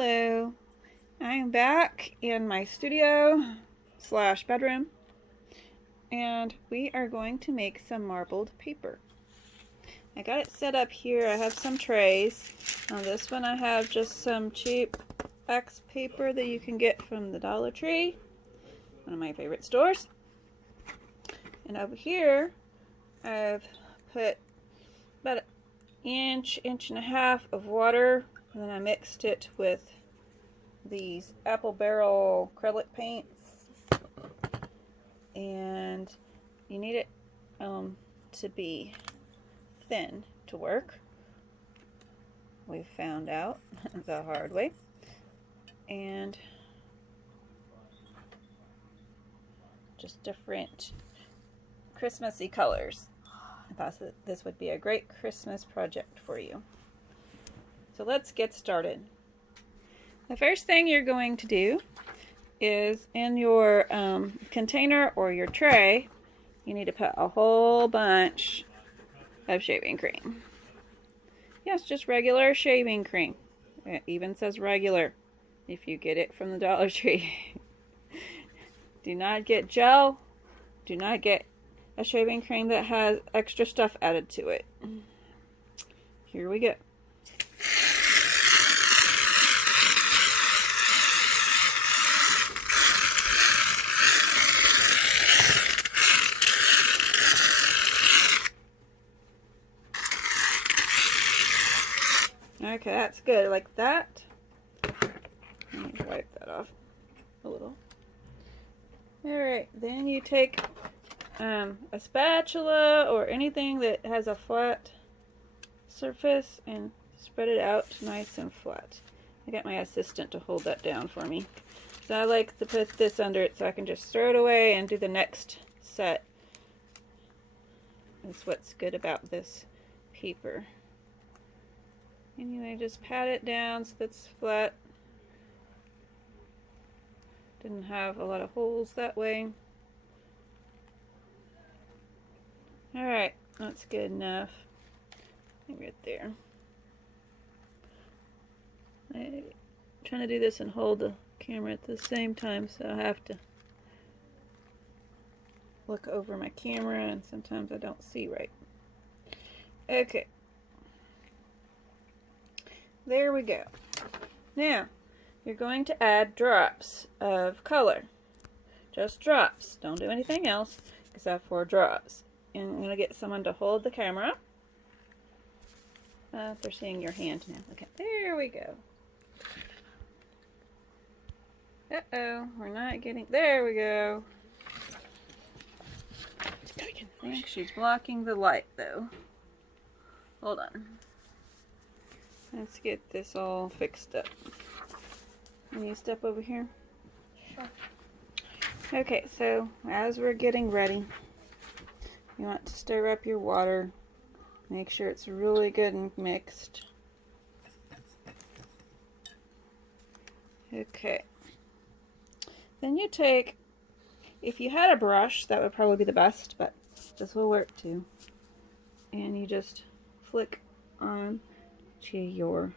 Hello, I'm back in my studio slash bedroom, and we are going to make some marbled paper. I got it set up here. I have some trays. On this one I have just some cheap wax paper that you can get from the Dollar Tree, one of my favorite stores. And over here I've put about an inch and a half of water, and then I mixed it with these apple barrel acrylic paints, and you need it to be thin to work. We found out the hard way. And just different Christmassy colors. I thought that this would be a great Christmas project for you. So let's get started. The first thing you're going to do is in your container or your tray, you need to put a whole bunch of shaving cream. Yes, just regular shaving cream. It even says regular if you get it from the Dollar Tree. Do not get gel. Do not get a shaving cream that has extra stuff added to it. Here we go. Okay, that's good, like that. Let me wipe that off a little. Alright, then you take a spatula or anything that has a flat surface and spread it out nice and flat. I got my assistant to hold that down for me. So I like to put this under it so I can just throw it away and do the next set. That's what's good about this paper. Anyway, just pat it down so it's flat. Didn't have a lot of holes that way. Alright, that's good enough. Right there. I'm trying to do this and hold the camera at the same time, so I have to look over my camera, and sometimes I don't see right. Okay. There we go. Now, you're going to add drops of color. Just drops. Don't do anything else except for drops. And I'm going to get someone to hold the camera. They're seeing your hand now. Okay, there we go. Uh-oh, we're not getting... There we go. I think she's blocking the light, though. Hold on. Let's get this all fixed up. Can you step over here? Sure. Okay, so as we're getting ready, you want to stir up your water. Make sure it's really good and mixed. Okay. Then you take, if you had a brush, that would probably be the best, but this will work too. And you just flick on to your...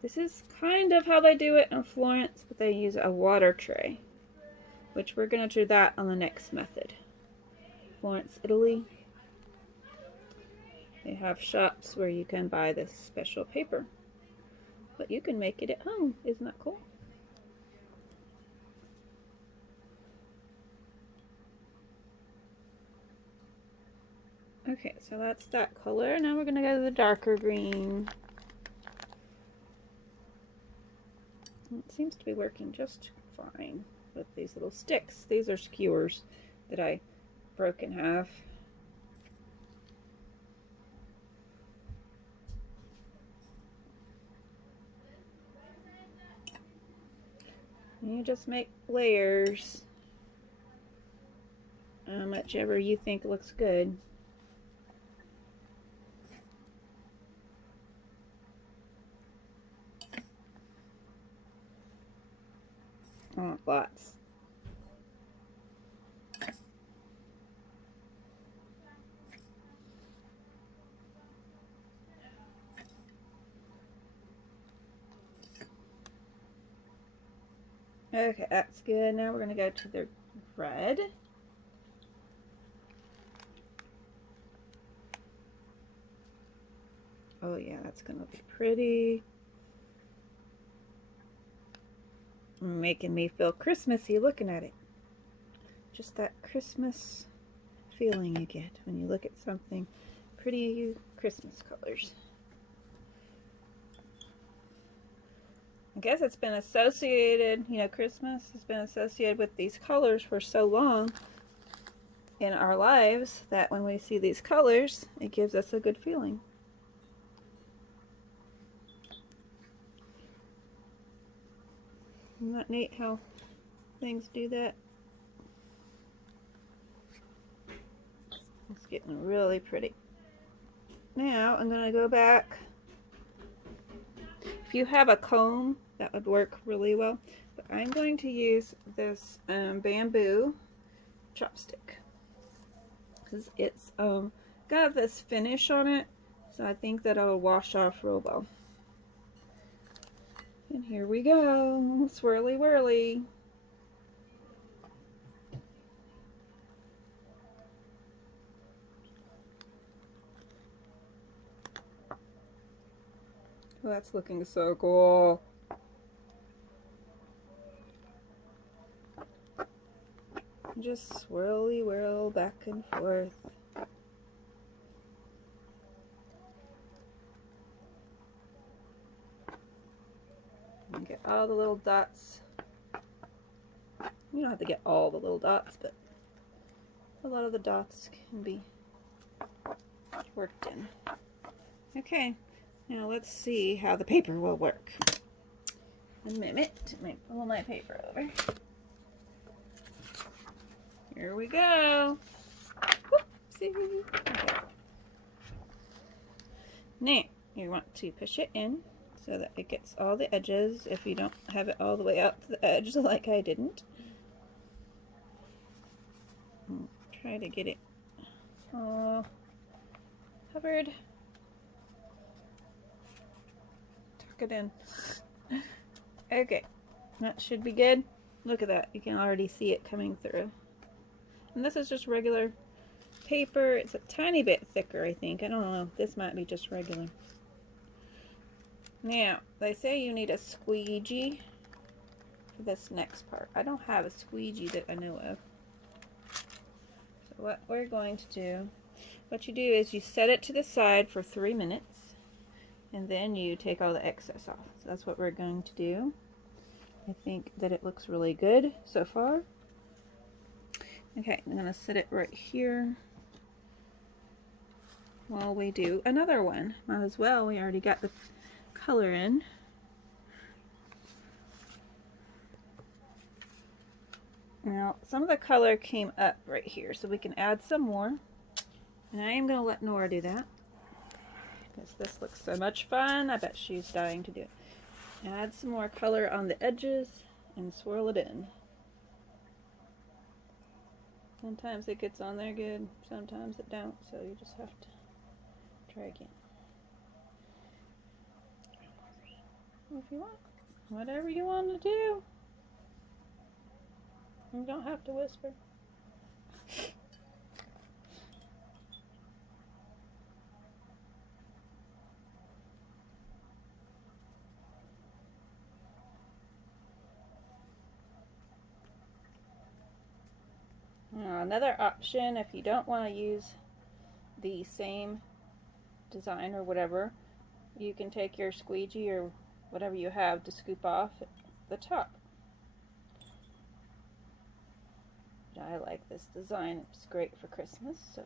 This is kind of how they do it in Florence, but they use a water tray, which we're going to do that on the next method. Florence, Italy. They have shops where you can buy this special paper, but you can make it at home. Isn't that cool? Okay, so that's that color. Now we're going to go to the darker green. It seems to be working just fine with these little sticks. These are skewers that I broke in half. And you just make layers, whichever you think looks good. I want lots. Okay, that's good. Now we're going to go to the red. Oh yeah, that's going to be pretty. Making me feel Christmassy looking at it. Just that Christmas feeling you get when you look at something pretty Christmas colors. I guess it's been associated, you know, Christmas has been associated with these colors for so long in our lives that when we see these colors, it gives us a good feeling. Isn't that neat how things do that? It's getting really pretty. Now I'm going to go back. If you have a comb, that would work really well. But I'm going to use this bamboo chopstick because it's got this finish on it, so I think that it'll wash off real well. And here we go, swirly whirly. Oh, that's looking so cool. Just swirly whirl back and forth. And get all the little dots. You don't have to get all the little dots, but a lot of the dots can be worked in. Okay, now let's see how the paper will work. A minute, pull my paper over. Here we go. Whoopsie. Okay. Now, you want to push it in so that it gets all the edges if you don't have it all the way out to the edge like I didn't. Try to get it all covered. Tuck it in. Okay, that should be good. Look at that, you can already see it coming through. And this is just regular paper. It's a tiny bit thicker, I think. I don't know. This might be just regular. Now, they say you need a squeegee for this next part. I don't have a squeegee that I know of. So what we're going to do, what you do is you set it to the side for 3 minutes, and then you take all the excess off. So that's what we're going to do. I think that it looks really good so far. Okay, I'm going to set it right here while we do another one. Might as well, we already got the color in. Now, some of the color came up right here, so we can add some more. And I am going to let Nora do that, because this looks so much fun. I bet she's dying to do it. Add some more color on the edges and swirl it in. Sometimes it gets on there good, sometimes it don't, so you just have to try again. If you want, whatever you want to do. You don't have to whisper. Now, another option, if you don't want to use the same design or whatever, you can take your squeegee or whatever you have to scoop off the top. I like this design. It's great for Christmas, so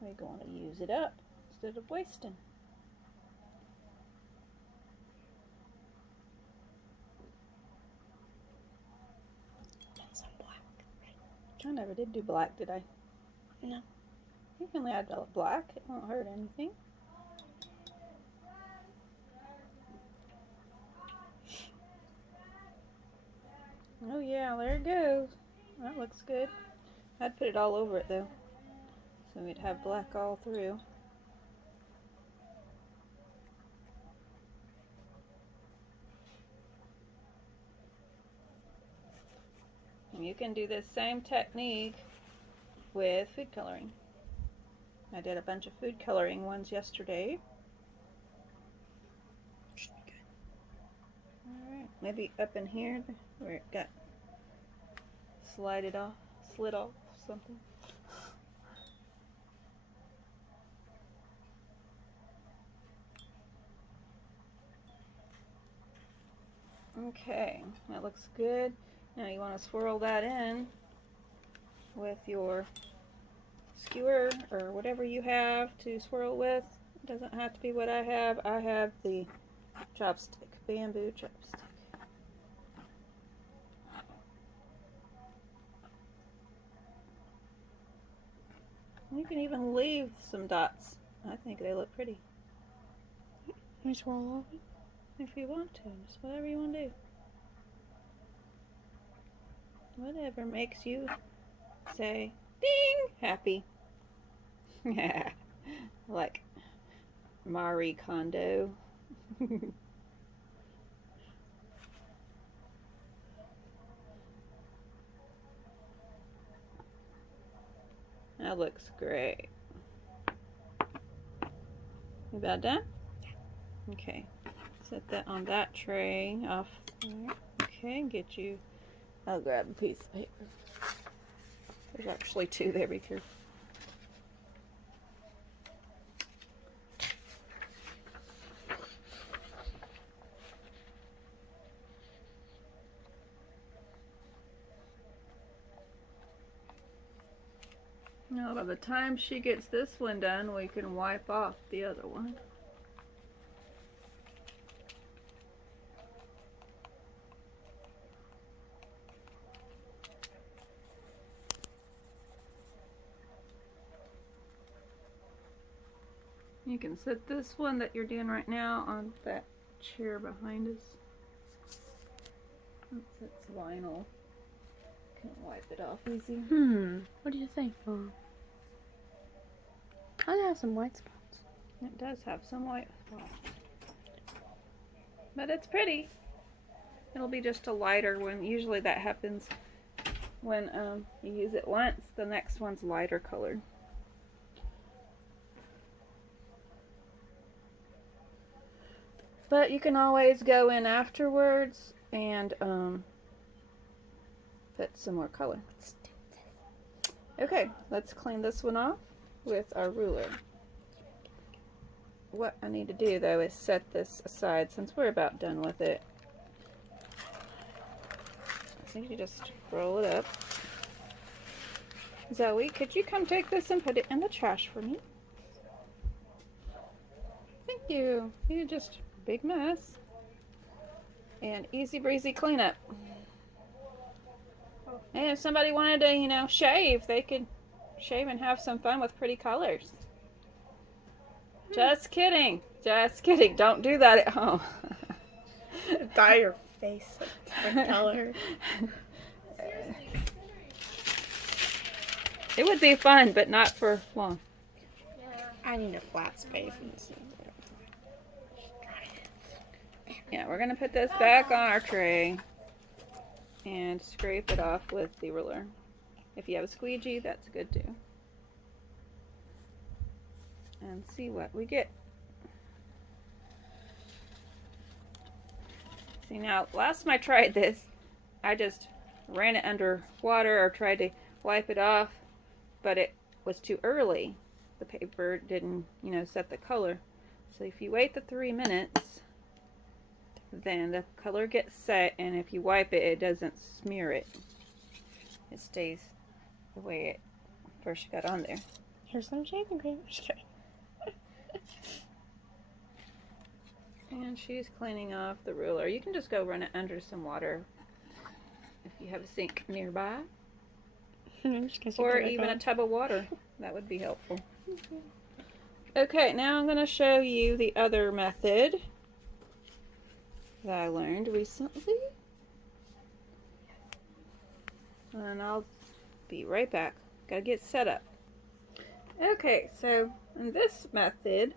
we're going to use it up instead of wasting. Some black. I never did do black, did I? No. You can add black. It won't hurt anything. Oh yeah, there it goes. That looks good. I'd put it all over it though, so we'd have black all through. You can do this same technique with food coloring. I did a bunch of food coloring ones yesterday. Should be good. Alright, maybe up in here where it got slid off something. Okay, that looks good. Now you want to swirl that in with your skewer or whatever you have to swirl with. It doesn't have to be what I have. I have the chopstick, bamboo chopstick. You can even leave some dots. I think they look pretty. Can I swirl off it? If you want to, just whatever you want to do. Whatever makes you say, ding, happy. Like Marie Kondo. That looks great. You about done? Okay. Set that on that tray off there. Okay, get you. I'll grab a piece of paper. There's actually two there, be careful. Now, by the time she gets this one done, we can wipe off the other one. You can set this one that you're doing right now on that chair behind us. It's vinyl. Can't wipe it off easy. What do you think, Mom? I have some white spots. It does have some white spots. But it's pretty. It'll be just a lighter one. Usually that happens when you use it once. The next one's lighter colored. But you can always go in afterwards and put some more color. Okay, let's clean this one off with our ruler. What I need to do though is set this aside since we're about done with it. I think you just roll it up. Zoe, could you come take this and put it in the trash for me? Thank you. You just big mess. And easy breezy cleanup. And if somebody wanted to, you know, shave, they could shave and have some fun with pretty colors. Just kidding. Just kidding. Don't do that at home. Dye your face a different color. It would be fun, but not for long. I need a flat space in this. Yeah, we're going to put this back on our tray and scrape it off with the ruler. If you have a squeegee, that's good too. And see what we get. See, now, last time I tried this, I just ran it under water or tried to wipe it off, but it was too early. The paper didn't, you know, set the color. So if you wait the 3 minutes, then the color gets set, and if you wipe it, it doesn't smear it. It stays the way it first got on there. Here's some shaving cream. And she's cleaning off the ruler. You can just go run it under some water if you have a sink nearby. Or even a tub of water. That would be helpful. Okay, now I'm going to show you the other method that I learned recently. And I'll be right back. Gotta get set up. Okay, so in this method,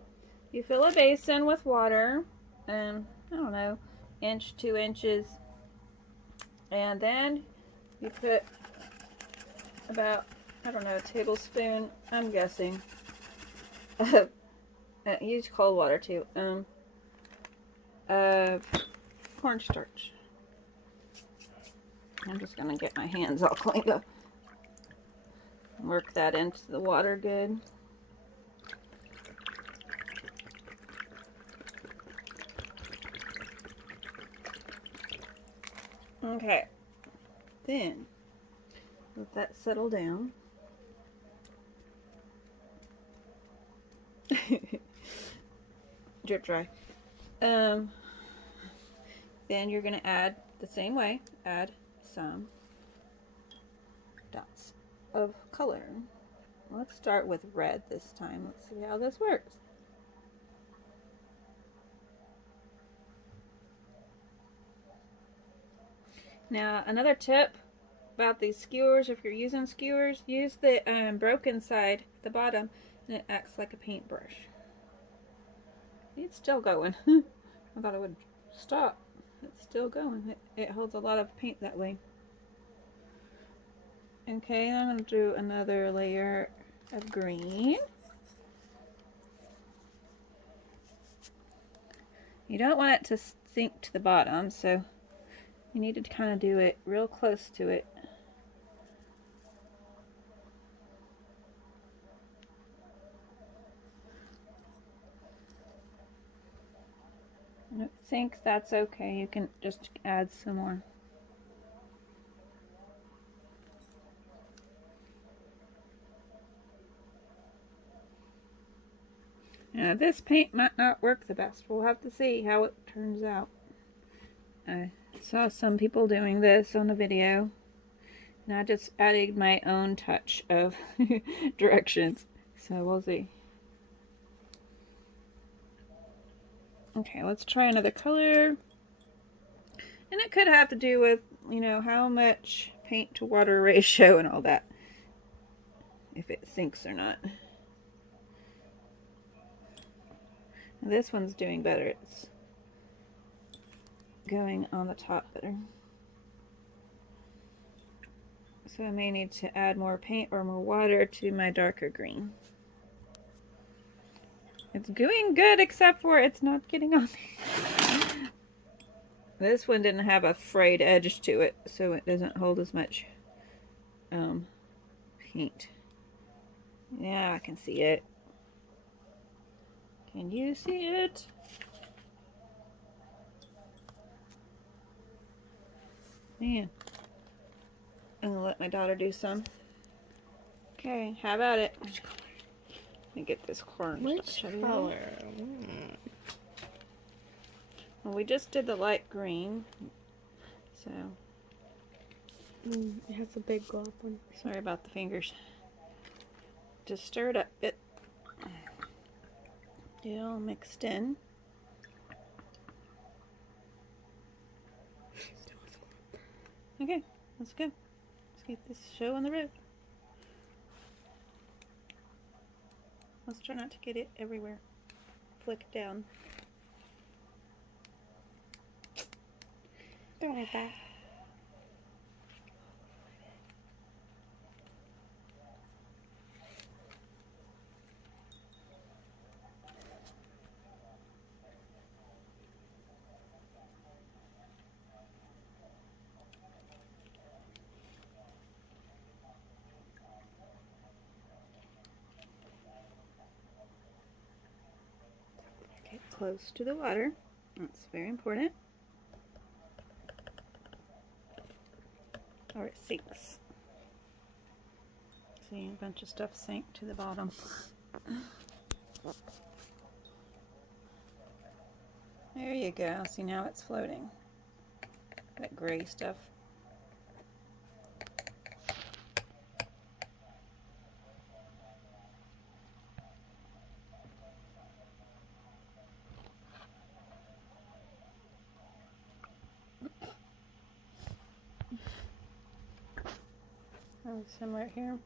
you fill a basin with water, I don't know, 1 to 2 inches, and then you put about, I don't know, a tablespoon, I'm guessing. Use cold water too. Cornstarch. I'm just gonna get my hands all cleaned up. Work that into the water good. Okay, then let that settle down. Drip dry. Then you're gonna add the same way, add some dots of color. Let's start with red this time. Let's see how this works. Now, another tip about these skewers, if you're using skewers, use the broken side at the bottom, and it acts like a paintbrush. It's still going. I thought it would stop. It's still going. It holds a lot of paint that way. Okay, I'm going to do another layer of green. You don't want it to sink to the bottom, so you need to kind of do it real close to it. And if it sinks, that's okay. You can just add some more. Now this paint might not work the best. We'll have to see how it turns out. I saw some people doing this on a video, and I just added my own touch of directions. So we'll see. Okay, let's try another color. And it could have to do with, you know, how much paint to water ratio and all that. If it sinks or not. This one's doing better. It's going on the top better. So I may need to add more paint or more water to my darker green. It's doing good, except for it's not getting on there. This one didn't have a frayed edge to it, so it doesn't hold as much paint. Yeah, I can see it. Can you see it? Man. I'm gonna let my daughter do some. Okay, how about it? Let me get this corn. Which color? Well, we just did the light green, so. It has a big glob one. Sorry about the fingers. Just stir it up a bit. Get it all mixed in. Okay, let's go. Let's get this show on the road. Let's try not to get it everywhere. Flick down. Don't like that. Get close to the water. That's very important. Or it sinks. See, a bunch of stuff sank to the bottom. There you go. See, now it's floating. That gray stuff. Some right here.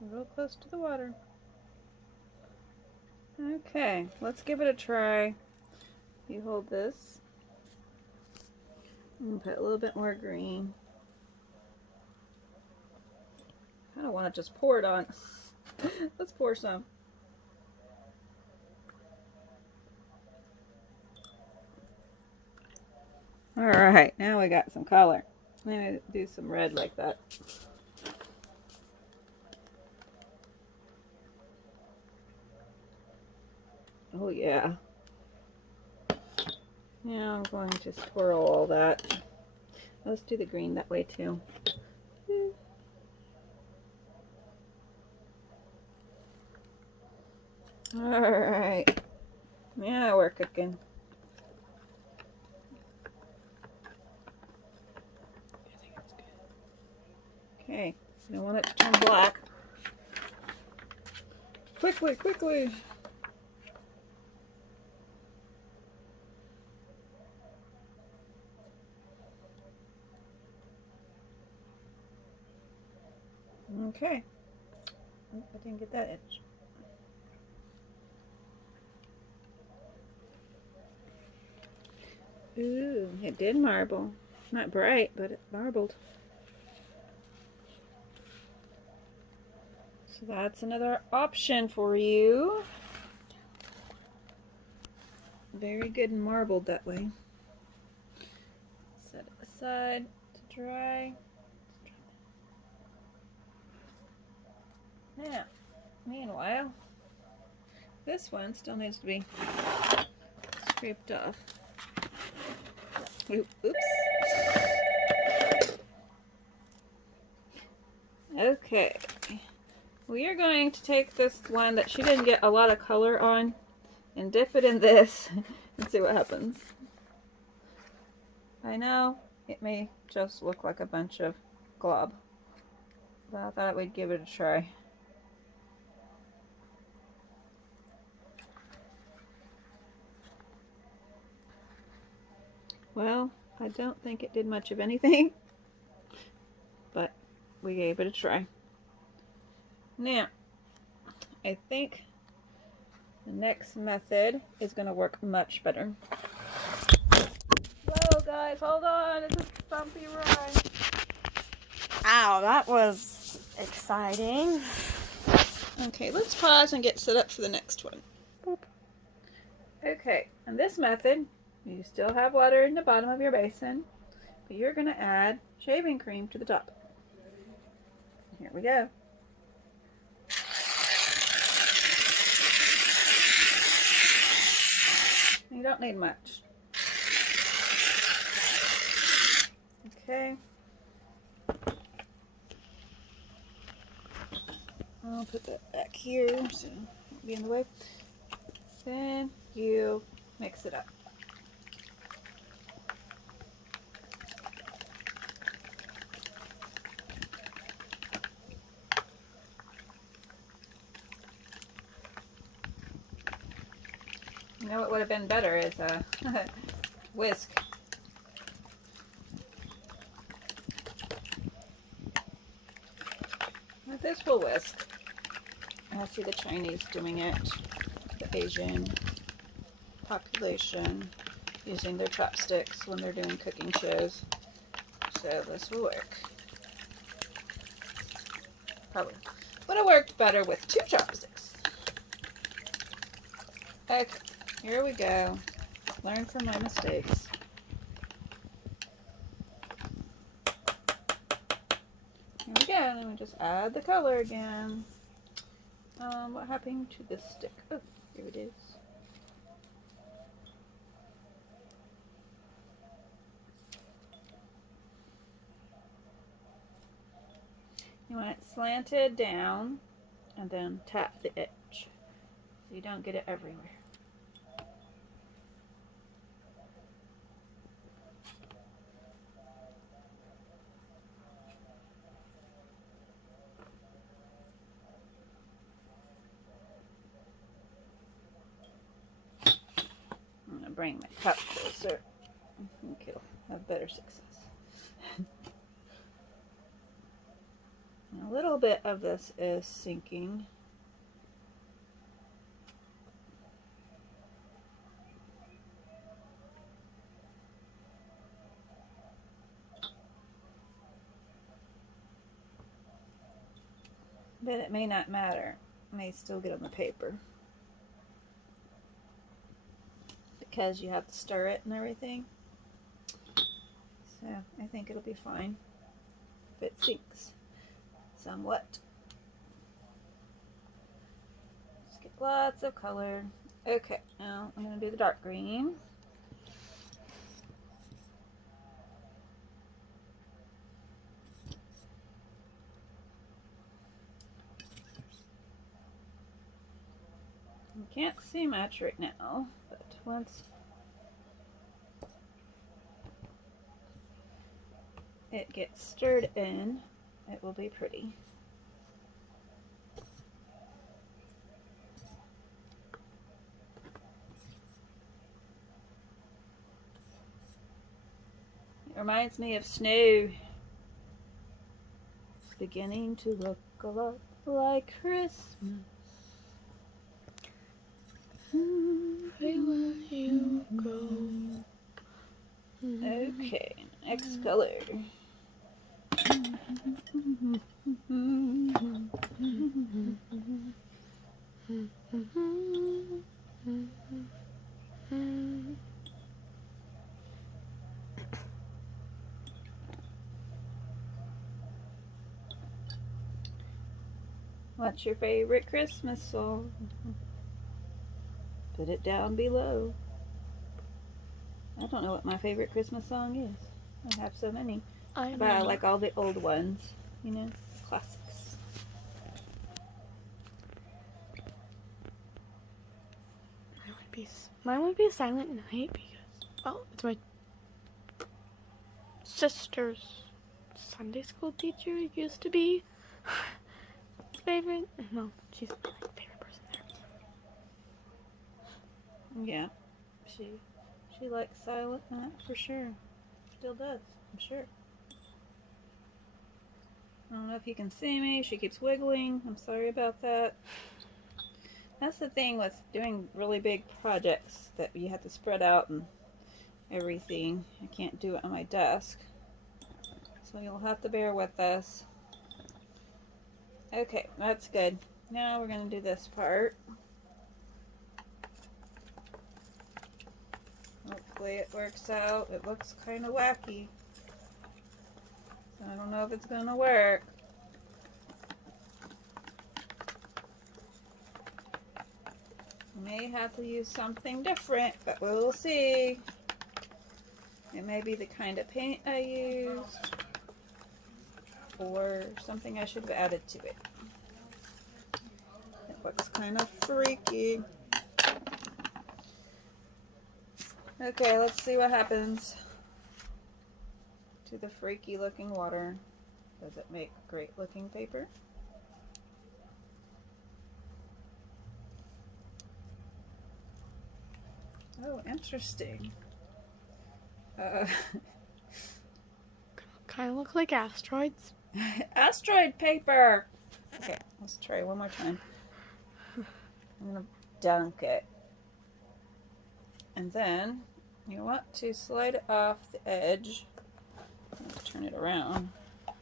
Real close to the water. Okay, let's give it a try. You hold this. And put a little bit more green. I don't want to just pour it on. Let's pour some. Alright, now we got some color. Maybe do some red like that. Oh yeah. Now I'm going to swirl all that. Let's do the green that way too. Alright. Yeah, we're cooking. Okay, I don't want it to turn black. Quickly, quickly! Okay. Oh, I didn't get that edge. Ooh, it did marble. Not bright, but it marbled. So that's another option for you. Very good and marbled that way. Set it aside to dry. Now, meanwhile, this one still needs to be scraped off. Oops. Okay. We are going to take this one that she didn't get a lot of color on and dip it in this and see what happens. I know it may just look like a bunch of glob, but I thought we'd give it a try. Well, I don't think it did much of anything, but we gave it a try. Now, I think the next method is going to work much better. Whoa, guys, hold on. It's a bumpy ride. Ow, that was exciting. Okay, let's pause and get set up for the next one. Boop. Okay, in this method, you still have water in the bottom of your basin, but you're going to add shaving cream to the top. Here we go. You don't need much. Okay. I'll put that back here so it won't be in the way. Then you mix it up. You know what would have been better is a whisk. But this will whisk. I see the Chinese doing it, the Asian population using their chopsticks when they're doing cooking shows. So this will work. Probably would have worked better with 2 chopsticks. Okay, here we go. Learn from my mistakes. Here we go, and then we just add the color again. What happened to this stick? Oh, here it is. You want it slanted down and then tap the edge so you don't get it everywhere. I'm going to bring my cup closer. I think it'll have better success. A little bit of this is sinking. but it may not matter. It may still get on the paper because you have to stir it and everything. So I think it'll be fine if it sinks somewhat. Just get lots of color. Okay, now I'm going to do the dark green. You can't see much right now, but once it gets stirred in, it will be pretty. It reminds me of snow. It's beginning to look a lot like Christmas. Everywhere you go. Okay, next color. What's your favorite Christmas song? Put it down below. I don't know what my favorite Christmas song is. I have so many. But I like all the old ones, you know, classics. Mine would be Silent Night because, well, it's my sister's Sunday school teacher used to be favorite. Well, she's my favorite person there. Yeah, she likes Silent Night for sure. Still does, I'm sure. I don't know if you can see me. She keeps wiggling. I'm sorry about that. That's the thing with doing really big projects, that you have to spread out and everything. I can't do it on my desk. So you'll have to bear with us. Okay, that's good. Now we're going to do this part. Hopefully it works out. It looks kind of wacky. So I don't know if it's going to work. May have to use something different, but we'll see. It may be the kind of paint I used, or something I should have added to it. It looks kind of freaky. Okay, let's see what happens to the freaky looking water. Does it make great looking paper? Oh, interesting. Kind of look like asteroids. Asteroid paper! Okay, let's try one more time. I'm going to dunk it. And then you want to slide it off the edge. Let's turn it around. I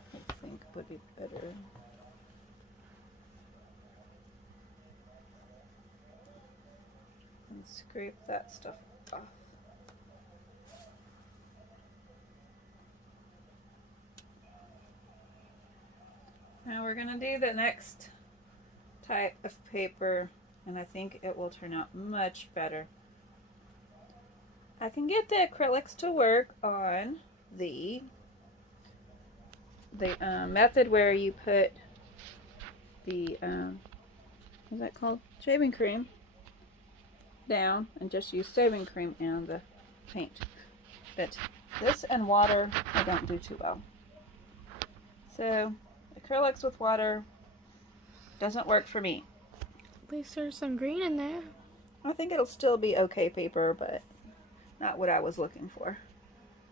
think would be better. And scrape that stuff off. Now we're going to do the next type of paper, and I think it will turn out much better. I can get the acrylics to work on the method where you put the what's that called? Shaving cream down and just use shaving cream and the paint. But this and water I don't do too well. So acrylics with water doesn't work for me. At least there's some green in there. I think it'll still be okay paper, but not what I was looking for,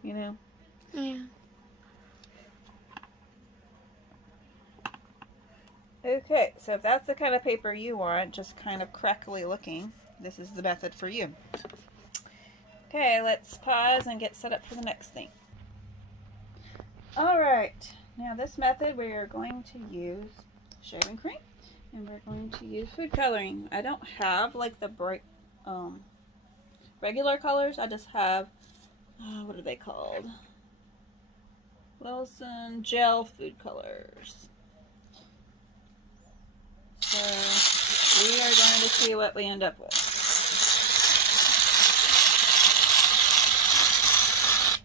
you know? Yeah. Okay, so if that's the kind of paper you want, just kind of crackly looking, this is the method for you. Okay, let's pause and get set up for the next thing. Alright, now this method we are going to use shaving cream, and we're going to use food coloring. I don't have like the bright regular colors. I just have what are they called? Wilson gel food colors. So we are going to see what we end up with.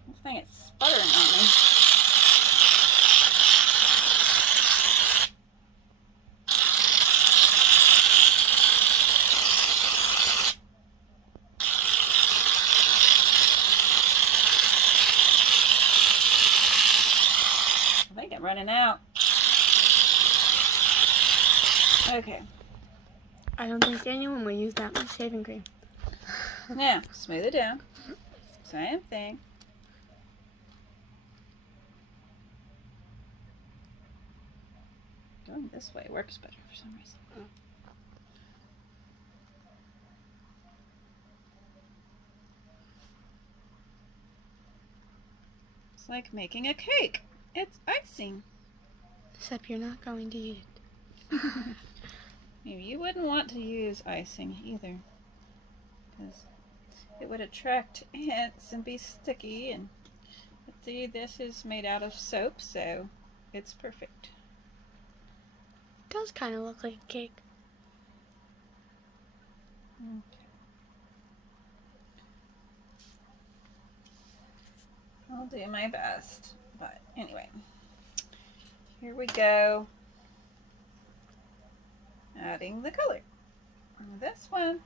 This thing is sputtering on me. I think I'm running out. Okay. I don't think anyone will use that much shaving cream. Now, smooth it down. Same thing. Going this way works better for some reason. It's like making a cake. It's icing. Except you're not going to eat it. Maybe you wouldn't want to use icing either, because it would attract ants and be sticky. And let's see, this is made out of soap, so it's perfect. It does kind of look like a cake. Okay. I'll do my best, but anyway, here we go. Adding the color. And this one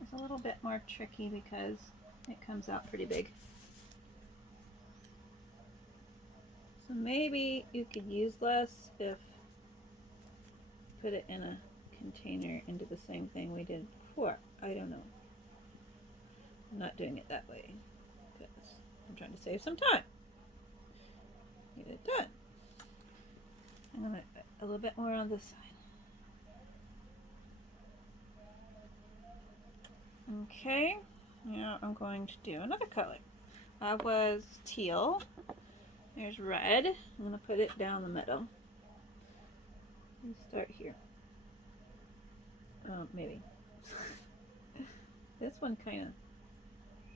is a little bit more tricky because it comes out pretty big. So maybe you could use less if put it in a container and do the same thing we did before. I don't know. I'm not doing it that way because I'm trying to save some time. Get it done. I'm going to put a little bit more on this side. Okay, now I'm going to do another color. That was teal. There's red. I'm going to put it down the middle. Let's start here. Maybe. This one kind of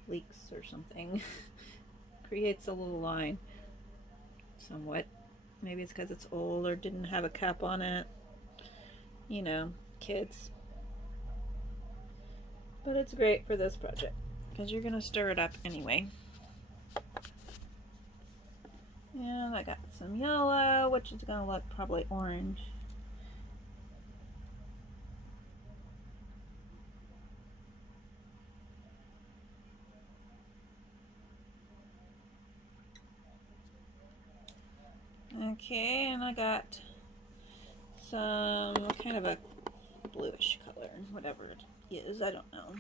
leaks or something. Creates a little line. Somewhat. Maybe it's because it's old or didn't have a cap on it. You know, kids. But it's great for this project because you're going to stir it up anyway. And I got some yellow, which is going to look probably orange. Okay, and I got some kind of a bluish color, whatever it is, I don't know.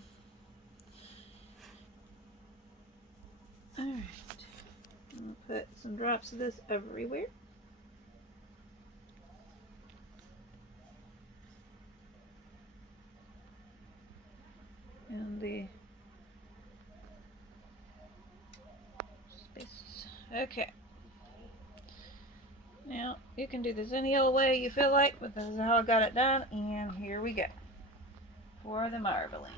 Alright, I'm going to put some drops of this everywhere. And the spaces. Okay. Now, you can do this any old way you feel like, but this is how I got it done, and here we go. For the marbling.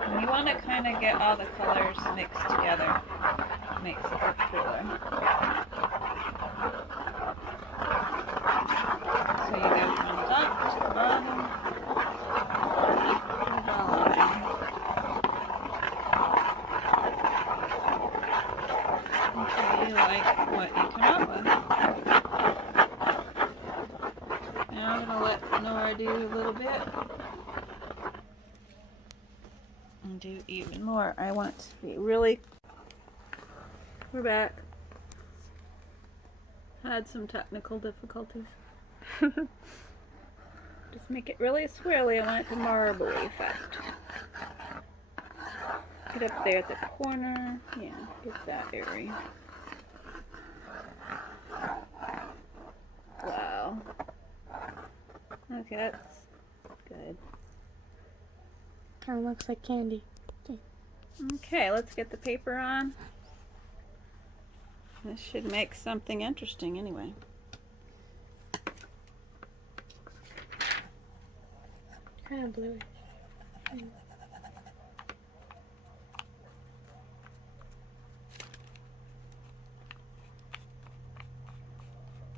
And you want to kind of get all the colors mixed together. It makes it look cooler. So you go from top to the bottom. Until you like what you come up with. Now I'm going to let Nora do a little bit. And do even more. I want to be really... We're back. Had some technical difficulties. Just make it really swirly. I want it to marbly effect. Get up there at the corner. Yeah, get that area. Wow. Okay, that's good. Kind of looks like candy. Okay, let's get the paper on. This should make something interesting anyway. Kind of bluish.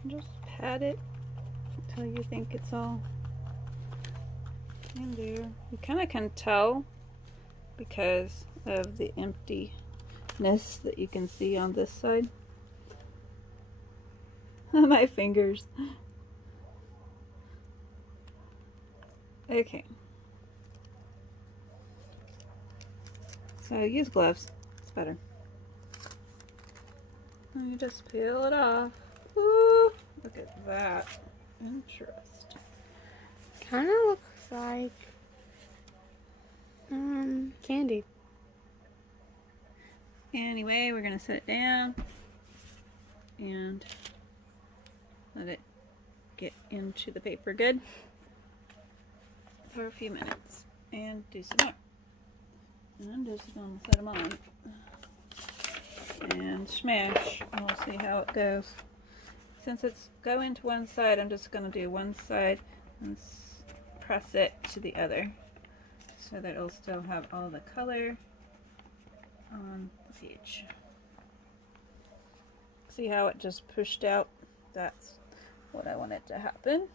Just pat it until you think it's all in there. You kind of can tell because of the emptiness that you can see on this side. My fingers. Okay. So use gloves. It's better. And you just peel it off. Ooh, look at that. Interesting. Kind of looks like candy. Anyway, we're gonna set it down and let it get into the paper good for a few minutes and do some more. And just gonna set them on and smash, and we'll see how it goes. Since it's going to one side, I'm just gonna do one side and press it to the other so that it'll still have all the color on the page. See how it just pushed out? That's what I want it to happen.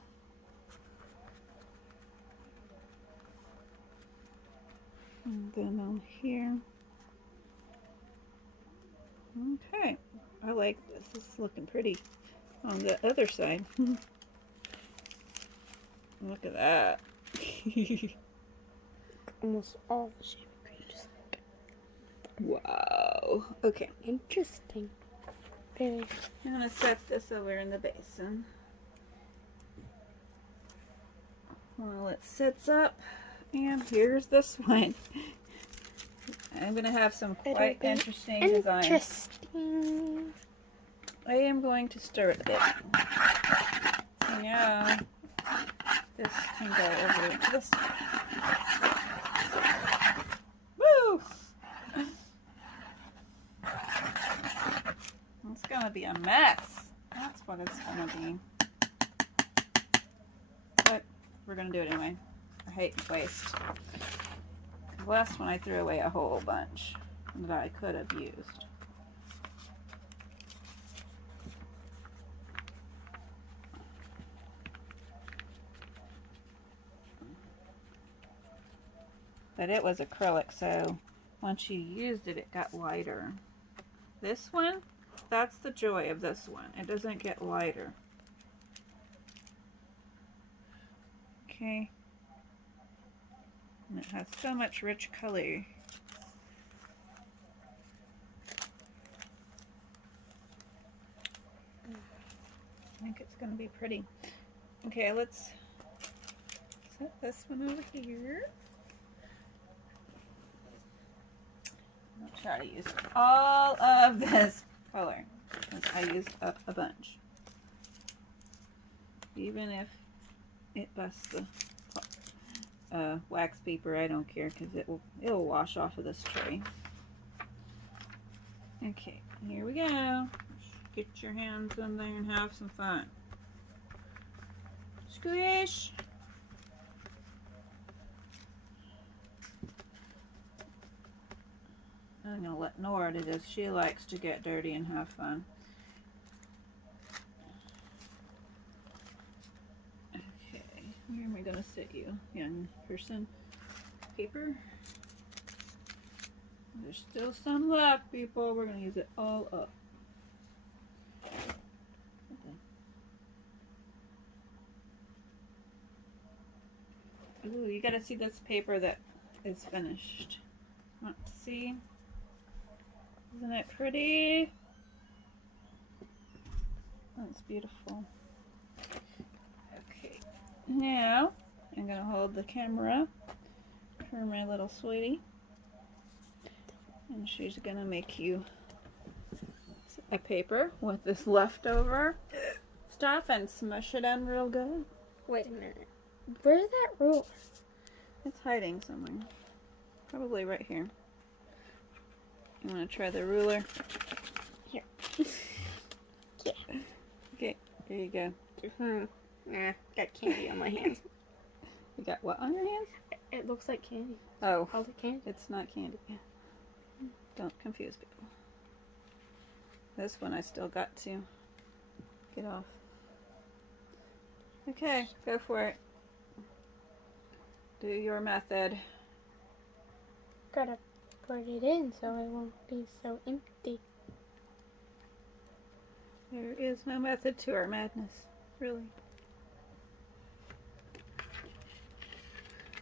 And then on here. Okay, I like this. This is looking pretty on the other side. Look at that. Almost all the shaving cream, just like. Wow. Okay. Interesting. Very. I'm gonna set this over in the basin while it sits up. And here's this one. I'm gonna have some quite interesting designs. Interesting. I am going to stir it a bit. So now this can go over into this one. Woo! It's gonna be a mess. That's what it's gonna be. But we're gonna do it anyway. I hate waste. The last one I threw away a whole bunch that I could have used. But it was acrylic, so once you used it, it got lighter. This one, that's the joy of this one. It doesn't get lighter. Okay. And it has so much rich color. I think it's going to be pretty. Okay, let's set this one over here. I'll try to use all of this color because I used up a bunch. Even if it busts the wax paper, I don't care because it'll wash off of this tray. Okay, here we go. Get your hands in there and have some fun. Squish! I'm gonna let Nora do this. She likes to get dirty and have fun. Okay, where am I gonna sit you, young person? Paper. There's still some left, people. We're gonna use it all up. Ooh, you gotta see this paper that is finished. Want to see? Isn't it pretty? That's beautiful. Okay, now I'm gonna hold the camera for my little sweetie, and she's gonna make you a paper with this leftover stuff and smush it in real good. Wait a minute. Where's that ruler? It's hiding somewhere. Probably right here. You want to try the ruler? Here. Yeah. Okay, here you go. Nah, got candy on my hands. You got what on your hands? It looks like candy. Oh. Called it candy? It's not candy. Don't confuse people. This one I still got to get off. Okay, go for it. Do your method. Gotta put it in so it won't be so empty. There is no method to our madness, really.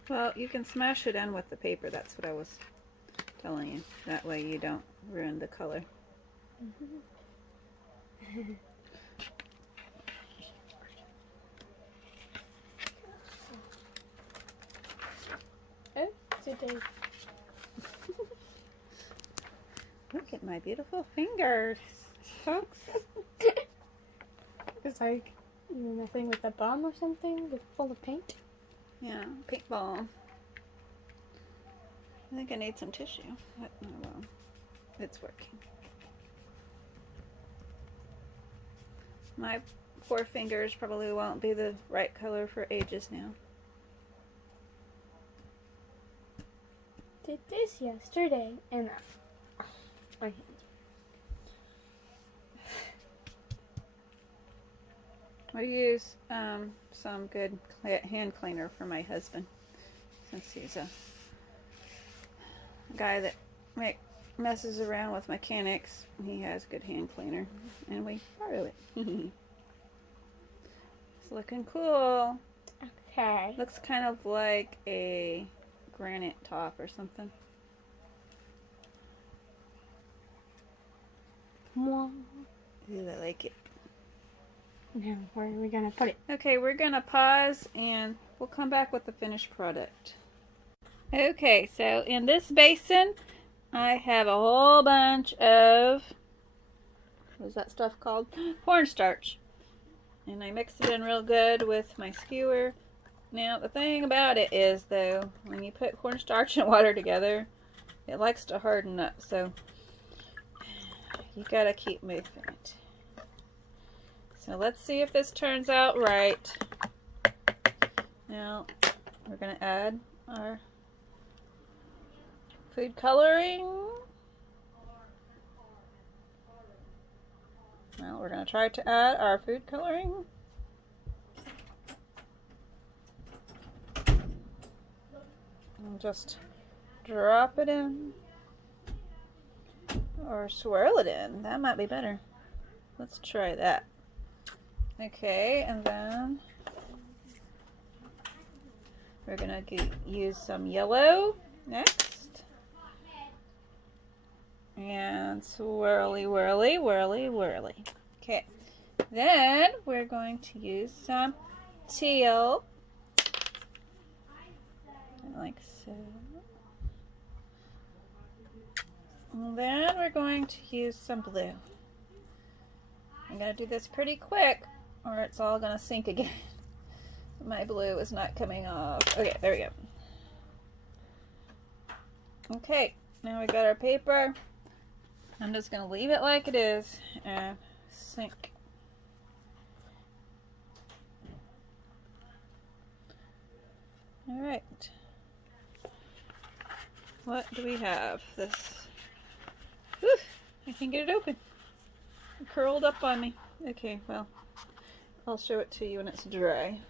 Well, you can smash it in with the paper. That's what I was telling you. That way you don't ruin the color. Oh, today. Look at my beautiful fingers, folks. It's like you're messing with a bomb or something with full of paint. Yeah, paintball. I think I need some tissue. But, oh well, it's working. My poor fingers probably won't be the right color for ages now. Did this yesterday and my hands. I use some good hand cleaner for my husband, since he's a guy that messes around with mechanics. He has good hand cleaner, and we borrow it. It's looking cool. Okay. Looks kind of like a granite top or something. Mwah. Ooh, I like it. Now, where are we gonna put it? Okay, we're gonna pause and we'll come back with the finished product. Okay, so in this basin I have a whole bunch of, what is that stuff called? Cornstarch. And I mix it in real good with my skewer. Now the thing about it is though, when you put cornstarch and water together, it likes to harden up, so you gotta keep moving it. So let's see if this turns out right. Now we're going to add our food coloring. Well, we're going to try to add our food coloring. And just drop it in. Or swirl it in. That might be better. Let's try that. Okay, and then we're gonna use some yellow next, and swirly, whirly, whirly, whirly. Okay, then we're going to use some teal, like so. And then we're going to use some blue. I'm gonna do this pretty quick, or it's all gonna sink again. My blue is not coming off. Okay, there we go. Okay, now we got our paper. I'm just gonna leave it like it is and sink. All right. What do we have? This. Whew, I can get it open. It curled up on me. Okay, well. I'll show it to you when it's dry.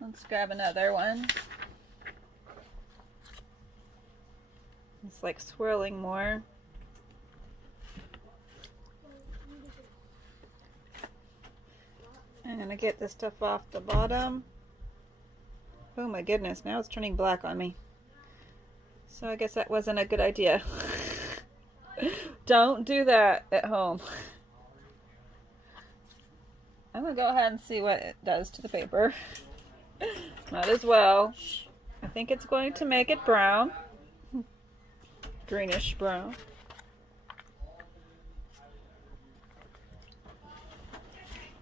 Let's grab another one. It's like swirling more. I'm gonna get this stuff off the bottom. Oh my goodness, now it's turning black on me. So I guess that wasn't a good idea. Don't do that at home. I'm gonna go ahead and see what it does to the paper. Might as well. I think it's going to make it brown. Greenish brown.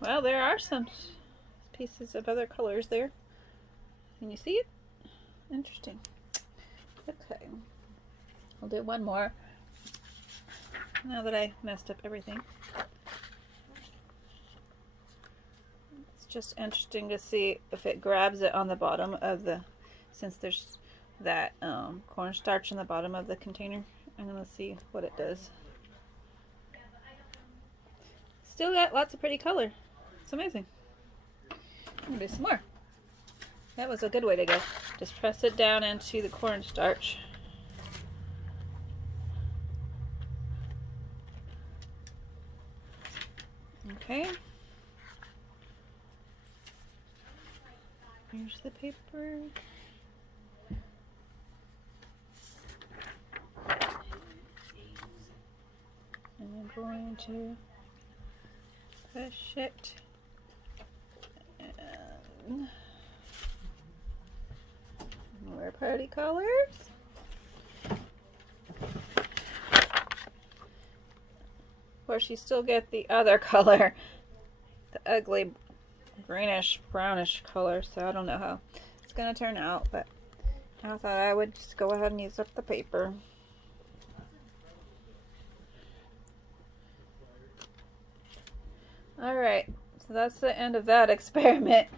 Well, there are some pieces of other colors there. Can you see it? Interesting. Okay. I'll do one more. now that I messed up everything. It's just interesting to see if it grabs it on the bottom of the, since there's that cornstarch in the bottom of the container. I'm going to see what it does. Still got lots of pretty color. It's amazing. I'm going to do some more. That was a good way to go. Just press it down into the cornstarch. Okay. Here's the paper. And I'm going to push it. And more party colors. Of course, you still get the other color, the ugly greenish brownish color, so I don't know how it's gonna turn out, but I thought I would just go ahead and use up the paper. Alright, so that's the end of that experiment.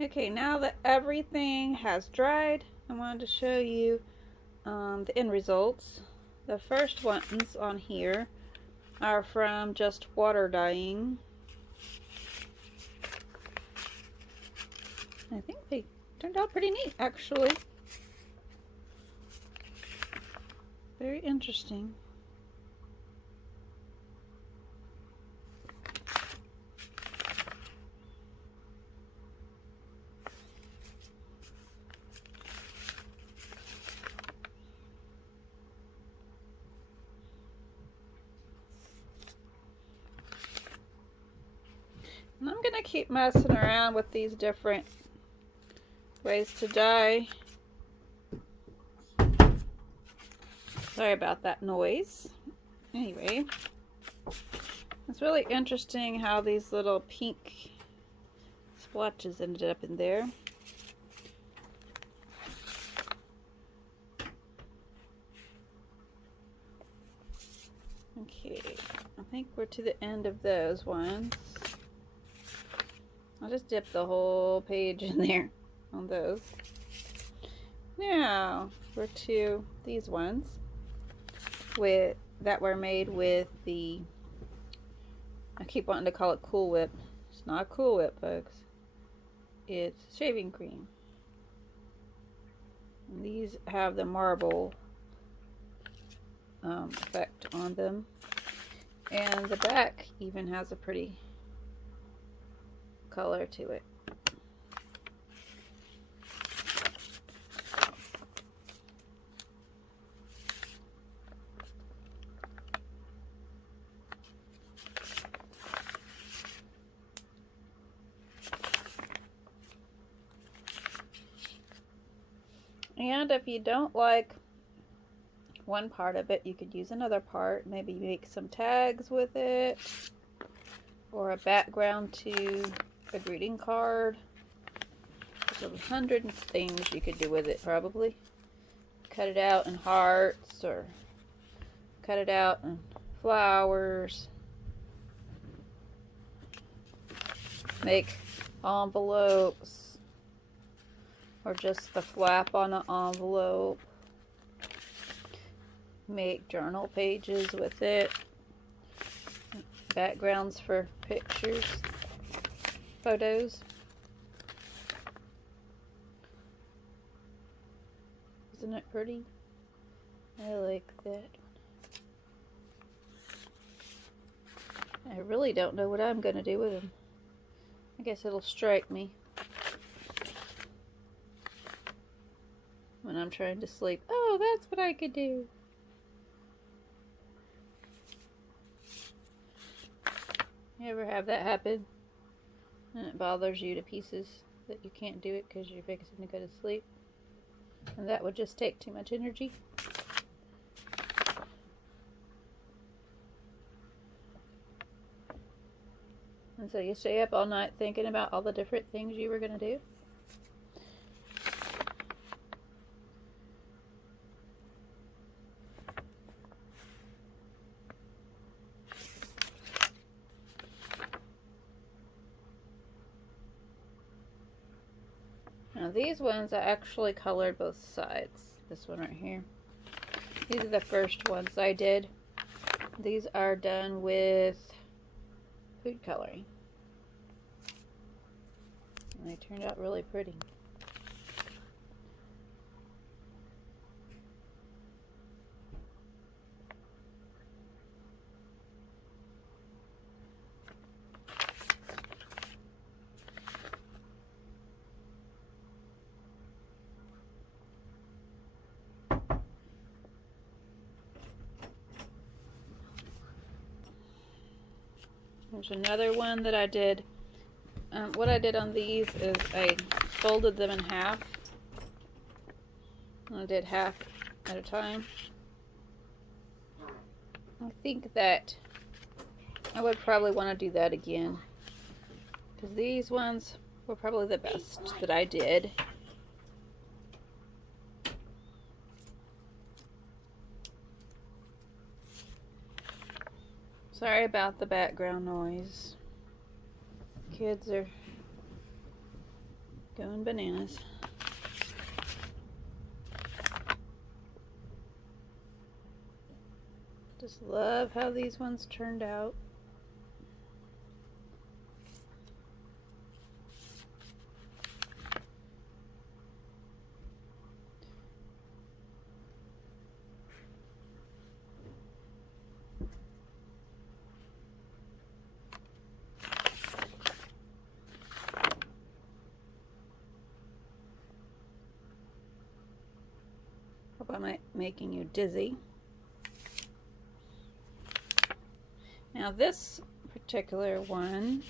Okay, now that everything has dried, I wanted to show you the end results. The first ones on here are from just water dyeing. I think they turned out pretty neat, actually. Very interesting. And I'm going to keep messing around with these different ways to dye. Sorry about that noise. Anyway, it's really interesting how these little pink splotches ended up in there. Okay, I think we're to the end of those ones. I'll just dip the whole page in there on those. Now we're to these ones that were made with the, I keep wanting to call it Cool Whip. It's not Cool Whip, folks. It's shaving cream. And these have the marble effect on them. And the back even has a pretty color to it. And if you don't like one part of it, you could use another part. Maybe make some tags with it, or a background to a greeting card. There's 100 things you could do with it, probably. Cut it out in hearts, or cut it out in flowers. Make envelopes, or just the flap on an envelope. Make journal pages with it. Backgrounds for pictures, photos. Isn't it pretty? I like that. I really don't know what I'm going to do with them. I guess it'll strike me when I'm trying to sleep. Oh, that's what I could do. You ever have that happen? And it bothers you to pieces that you can't do it because you're fixing to go to sleep? And that would just take too much energy. And so you stay up all night thinking about all the different things you were going to do? Now these ones I actually colored both sides. This one right here. These are the first ones I did. These are done with food coloring. And they turned out really pretty. There's another one that I did. What I did on these is I folded them in half. I did half at a time. I think that I would probably want to do that again, because these ones were probably the best that I did. Sorry about the background noise. Kids are going bananas. Just love how these ones turned out. Hope I'm not making you dizzy. Now this particular one,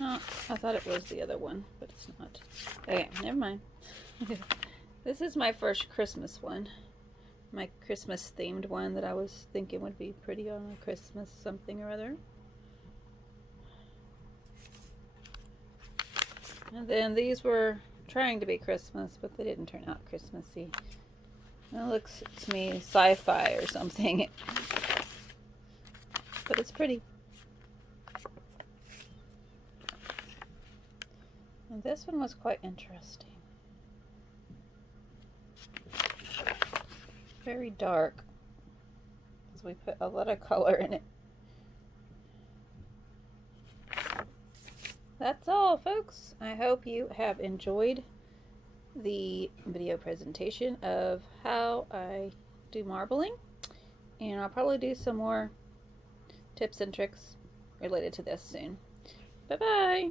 oh, I thought it was the other one, but it's not. Okay, never mind. This is my first Christmas one. My Christmas themed one that I was thinking would be pretty on a Christmas something or other. And then these were trying to be Christmas, but they didn't turn out Christmassy. It looks to me sci-fi or something. But it's pretty. And this one was quite interesting. Very dark, because we put a lot of color in it. That's all, folks. I hope you have enjoyed the video presentation of how I do marbling, and I'll probably do some more tips and tricks related to this soon. Bye-bye!